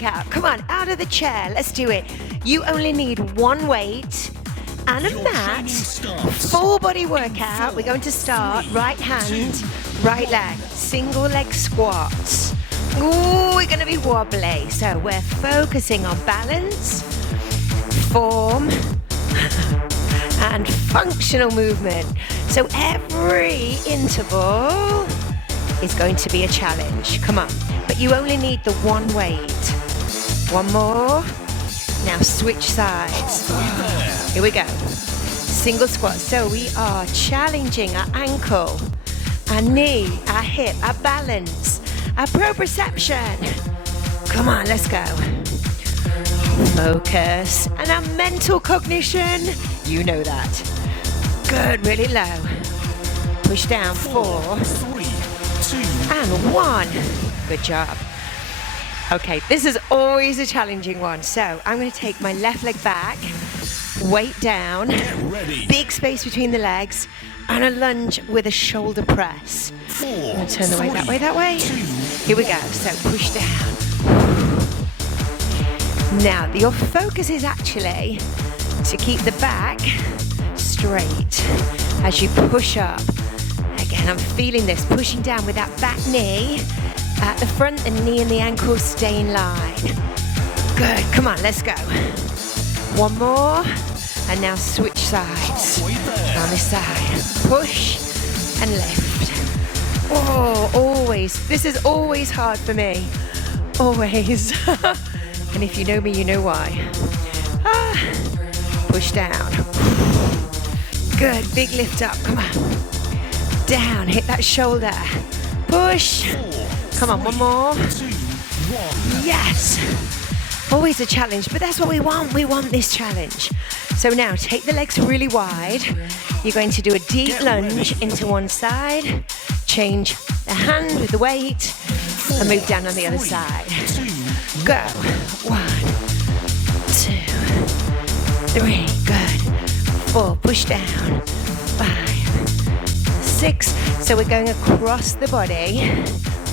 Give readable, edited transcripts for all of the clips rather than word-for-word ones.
workout. Come on, out of the chair. Let's do it. You only need one weight and a mat. Full body workout. We're going to start right hand, right leg. Single leg squats. Ooh, we're going to be wobbly. So we're focusing on balance, form, and functional movement. So every interval is going to be a challenge. Come on. But you only need the one weight. One more. Now switch sides. Here we go. Single squat. So we are challenging our ankle, our knee, our hip, our balance, our proprioception. Come on, let's go. Focus. And our mental cognition. You know that. Good, really low. Push down. 4, 3, 2, and 1. Good job. Okay, this is always a challenging one. So I'm going to take my left leg back, weight down, big space between the legs, and a lunge with a shoulder press. I'm going to turn the weight that way. Here we go. So push down. Now, your focus is actually to keep the back straight as you push up. Again, I'm feeling this, pushing down with that back knee at the front, the knee and the ankle stay in line. Good, come on, let's go. One more, and now switch sides. On this side, push and lift. Oh, always, this is always hard for me, always. And if you know me, you know why. Push down. Good, big lift up, come on. Down, hit that shoulder. Push. Come on, one more. Yes. Always a challenge, but that's what we want. We want this challenge. So now take the legs really wide. You're going to do a deep lunge into one side. Change the hand with the weight and move down on the other side. Go. 1, 2, 3. Good. 4. Push down. 5, 6. So we're going across the body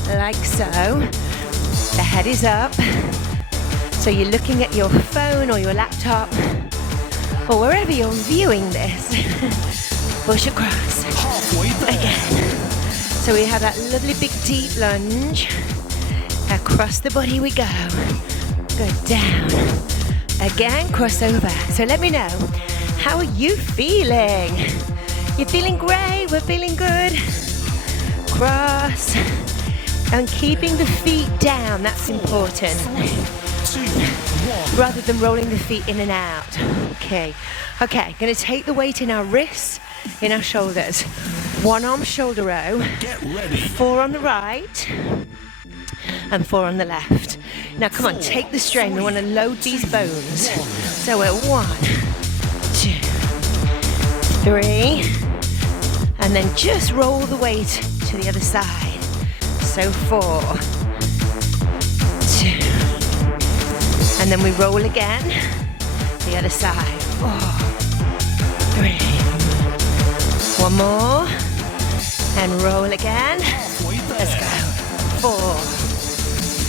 like so. The head is up. So you're looking at your phone or your laptop or wherever you're viewing this. Push across. Again. So we have that lovely big deep lunge. Across the body we go. Go down. Again, crossover. So let me know, how are you feeling? You're feeling great, we're feeling good. Cross. And keeping the feet down, that's important. Rather than rolling the feet in and out. Okay, gonna take the weight in our wrists, in our shoulders. One arm shoulder row. Get ready. 4 on the right and 4 on the left. Now come on, take the strain. We want to load these bones. So we're 1, 2, 3, and then just roll the weight to the other side. So 4, 2, and then we roll again. The other side. 4, 3. One more, and roll again. Let's go. 4,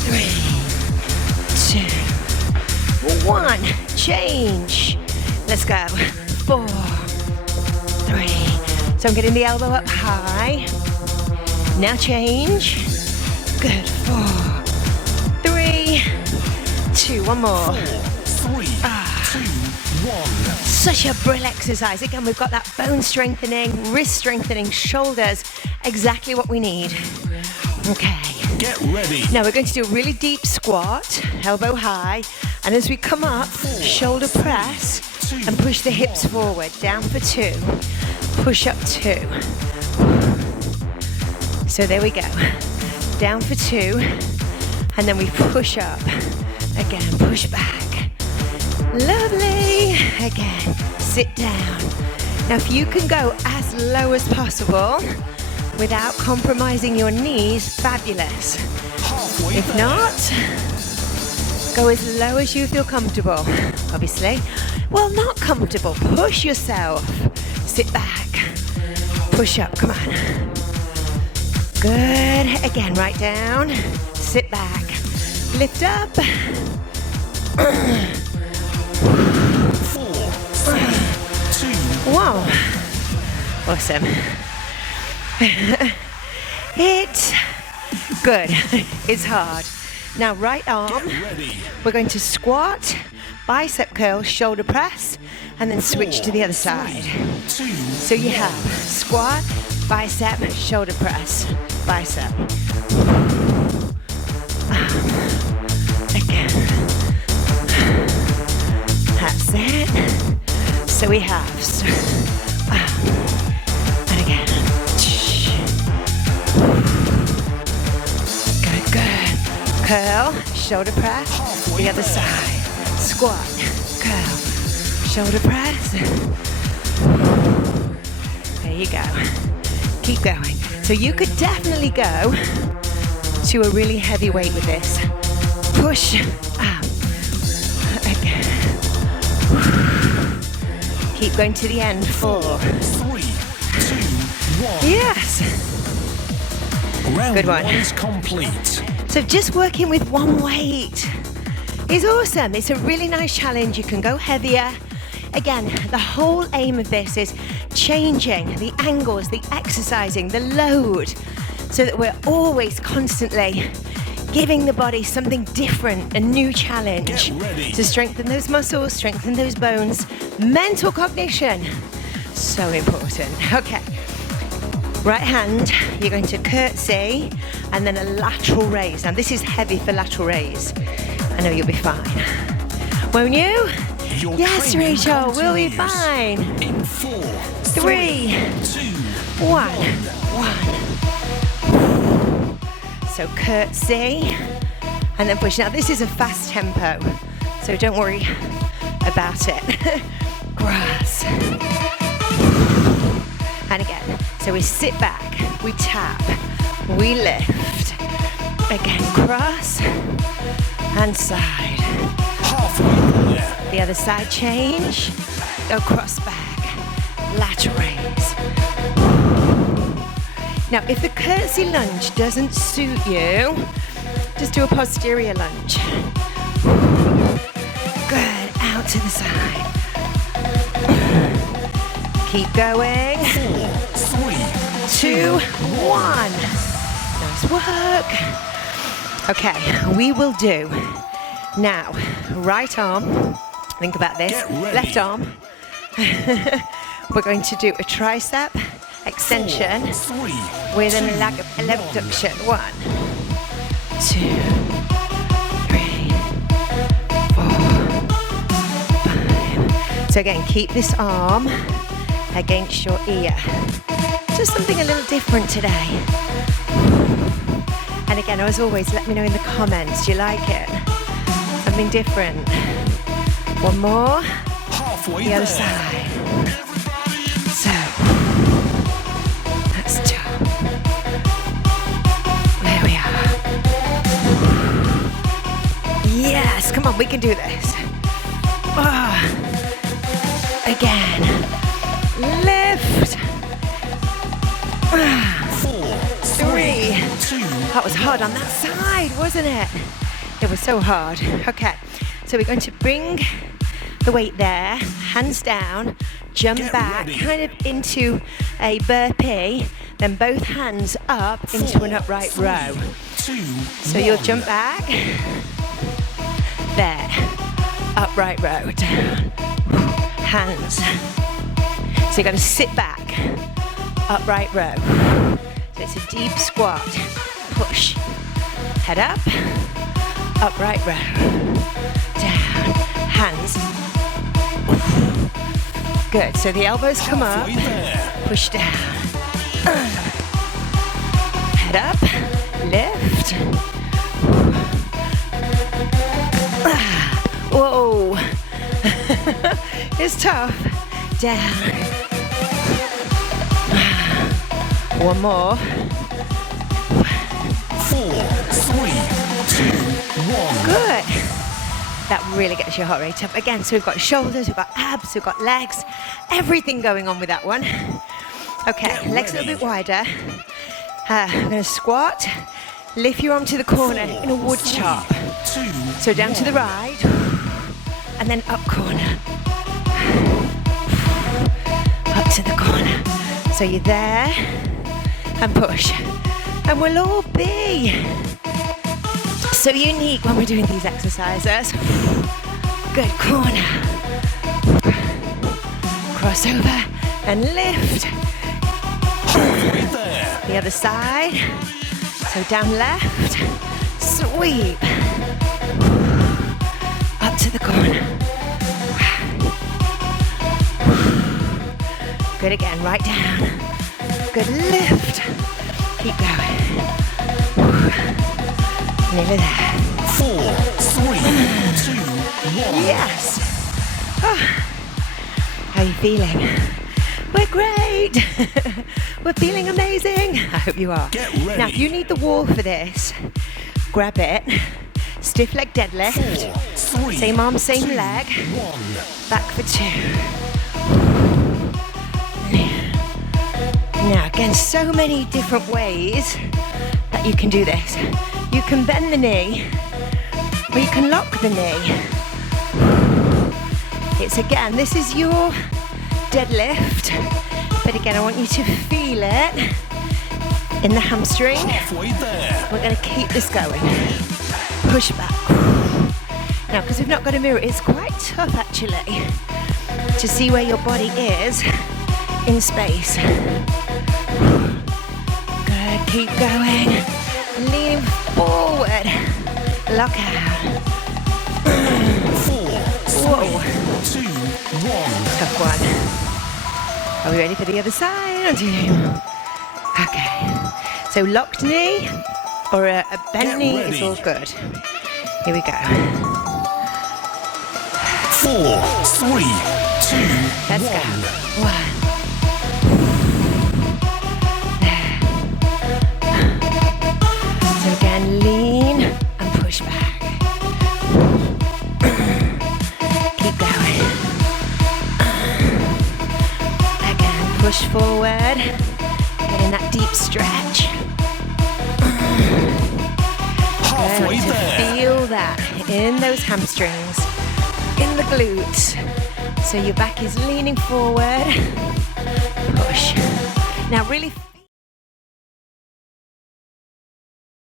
3, 2, 1. Change. Let's go. 4, 3. So I'm getting the elbow up high. Now change. Good. 4, 3, 2. One more. 4, 3, 2, 1. Such a brilliant exercise. Again, we've got that bone strengthening, wrist strengthening, shoulders. Exactly what we need. Okay. Get ready. Now we're going to do a really deep squat, elbow high, and as we come up, shoulder press and push the hips forward. Down for 2. Push up 2. So there we go. Down for 2, and then we push up. Again, push back. Lovely. Again, sit down. Now if you can go as low as possible without compromising your knees, fabulous. If not, go as low as you feel comfortable, obviously. Well, not comfortable, push yourself. Sit back, push up, come on. Good, again, right down, sit back. Lift up. 4, 3, 2. Wow. Awesome. It's good. It's hard. Now right arm, we're going to squat, bicep curl, shoulder press, and then switch to the other side. So you have squat, bicep, shoulder press, bicep. Again. That's it. So we have, and again. Good, good. Curl, shoulder press, the other side. Squat, curl, shoulder press. There you go. Keep going. So you could definitely go to a really heavy weight with this. Push up. Again. Keep going to the end. 4, 3, 2, 1. Yes. Good one. Is complete. So just working with one weight is awesome. It's a really nice challenge. You can go heavier. Again, the whole aim of this is changing the angles, the exercising, the load, so that we're always constantly giving the body something different, a new challenge to strengthen those muscles, strengthen those bones. Mental cognition, so important. Okay, right hand, you're going to curtsy and then a lateral raise. Now this is heavy for lateral raise. I know you'll be fine. Won't you? Yes, Rachel, we'll be fine. In 4, 3, 2, 1. So curtsy and then push. Now this is a fast tempo, so don't worry about it. Grass. And again, so we sit back, we tap, we lift. Again, cross and side. halfway there. The other side change. Go cross back, lateral raise. Now, if the curtsy lunge doesn't suit you, just do a posterior lunge. Good, out to the side. Keep going. 4, 3, 2, 1. Nice work. Okay, we will do now right arm. Think about this. Left arm. We're going to do a tricep extension 4, 3, with a leg abduction. 1, 2, 3, 4, 5. So again, keep this arm against your ear. Just something a little different today. And again, as always, let me know in the comments. Do you like it? Something different. One more. halfway The other there. side. So, that's top. There we are. Yes, come on, we can do this. Oh. Again. Lift. 4, 3. 2, That was hard on that side, wasn't it? It was so hard. Okay, so we're going to bring the weight there, hands down, jump Get back, ready. kind of into a burpee, then both hands up into an upright row. 2, So you'll jump back, there, upright row, down, hands. So you're going to sit back, upright row. So it's a deep squat, push, head up, upright row, down, hands. Good, so the elbows come up, halfway there. push down, head up, lift. Whoa, it's tough, down. One more. 4, 3, 2, 1. Good. That really gets your heart rate up. Again, so we've got shoulders, we've got abs, we've got legs, everything going on with that one. Okay, legs a little bit wider. I'm going to squat, lift your arm to the corner in a wood chop. 2, So down to the right, and then up corner. Up to the corner. So you're there, and push. And we'll all be so unique when we're doing these exercises. Good, corner. Cross over and lift. The other side. So down left, sweep. Up to the corner. Good again, right down. Good lift. Keep going. Nearly there. 4, 3, 2, 1. Yes. Oh. How are you feeling? We're great. We're feeling amazing. I hope you are. Get ready. Now, if you need the wall for this, grab it. Stiff leg deadlift. 4, 3, Same arm, same 2, leg. 1. Back for 2. Now, again, so many different ways that you can do this. You can bend the knee, or you can lock the knee. It's again, this is your deadlift, but again, I want you to feel it in the hamstring. Halfway there. We're going to keep this going. Push back. Now, because we've not got a mirror, it's quite tough actually to see where your body is in space. Good, keep going. Lean forward. Lock out. 4, 3, 2, 1. Tough one. Are we ready for the other side? Okay. So locked knee or a bent Get knee ready. is all good. Here we go. 4, 3, 2, Let's 1. go. 1. So again, lean and push back. Keep going. Again, push forward. Get in that deep stretch. Halfway Good, to there. feel that in those hamstrings, in the glutes. So your back is leaning forward. Push. Now really